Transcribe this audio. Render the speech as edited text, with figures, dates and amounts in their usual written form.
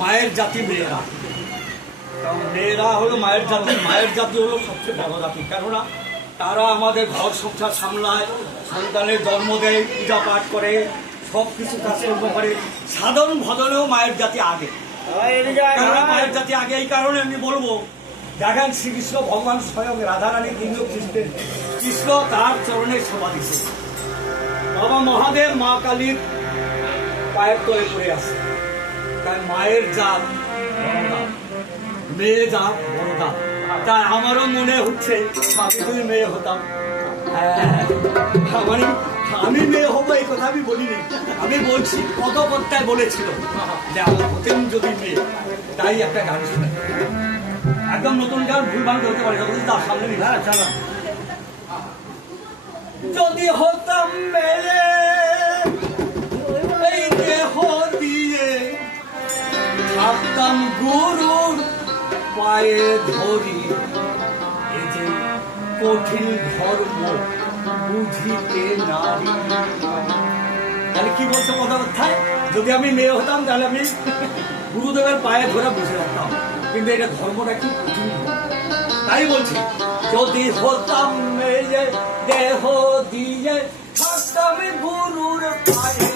মায়ের জাতি মেয়েরা, কারণ মেয়েরা হলো মায়ের জাতি, মায়ের জাতি হলো সবচেয়ে বড় জাতি। কেননা তারা আমাদের ঘর সংসার সামলায়, সন্তানের জন্ম দেয়, পূজা পাঠ করে, সব কিছু কাজকর্ম করে। সাধারণ ভজনেও মায়ের জাতি আগে, মায়ের জাতি আগে। এই কারণে আমি বলবো, দেখেন শ্রীকৃষ্ণ ভগবান স্বয়ং রাধারানী দিব্য কৃষ্ণ তার চরণে সেবা দিছে। বাবা মহাদেব মা কালীর পায়ের তলে পড়ে আছে। তাই মায়ের জাত বড় দাম, মেয়ে জাত বড় দাম। তাই আমারও মনে হচ্ছে আমি যদি মেয়ে হতাম, মানে আমি মেয়ে হবো এই কথা আমি বলিনি, আমি বলছি পদকর্তায় বলেছিল যে আমার হতেন যদি মেয়ে। তাই একটা গান শুনে, একদম নতুন গান, ভুলভাল হতে পারে, যখন তার সামনে নিয়ে চালা। যদি হতাম মেয়ে এই দেহ দিয়ে, থাকতাম গুরুর পায়ে ধরি, এই যে কঠিন ধর্ম বুঝিতে নারী। তাহলে কি বলছে কথাবার্তায়, যদি আমি মেয়ে হতাম তাহলে আমি গুরুদেবের পায়ে ধরে বসে রাখতাম, কিন্তু এটা ধর্মটা কি কঠিন। তাই বলছি, যদি হতাম মেয়ে দেহ দিয়ে, থাকতাম গুরুর পায়ে।